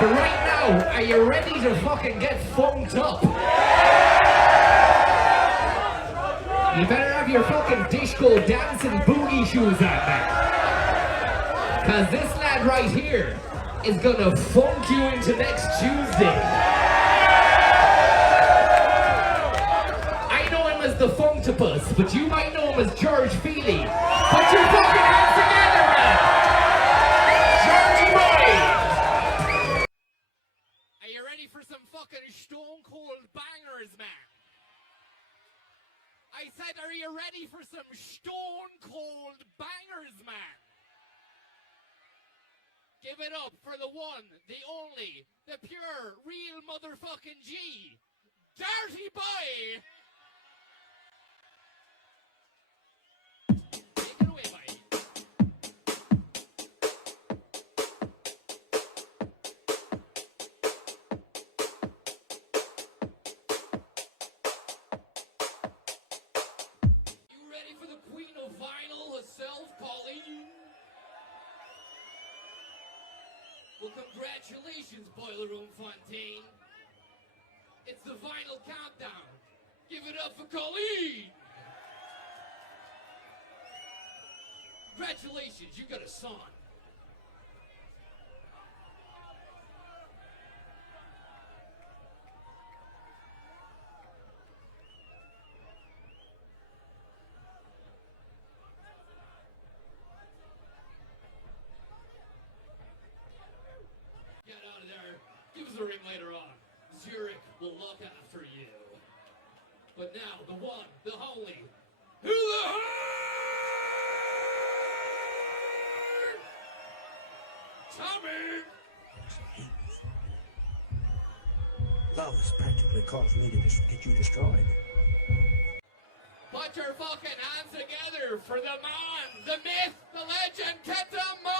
But right now, are you ready to fucking get funked up? You better have your fucking disco dancing boogie shoes on, man. Cause this lad right here is gonna funk you into next Tuesday. I know him as the Funktopus, but you might know him as George Feely. Put your fucking hands together, man! Georgie boy! Are you ready for some fucking stone cold bangers, man? I said, are you ready for some stone cold bangers, man? Give it up for the one, the only, the pure, real motherfucking G. Dirty boy! Take it away, boy. You ready for the queen of vinyl herself, Pauline? Well, congratulations, Boiler Room Fontaine. It's the vinyl countdown. Give it up for Colleen. Congratulations, you got a son. Get out of there. Give us a ring later on. Zurich will look after you. But now, the one, the only, who the heart? Tommy! Love has practically caused me to get you destroyed. Put your fucking hands together for the man, the myth, the legend, Kenta Mo!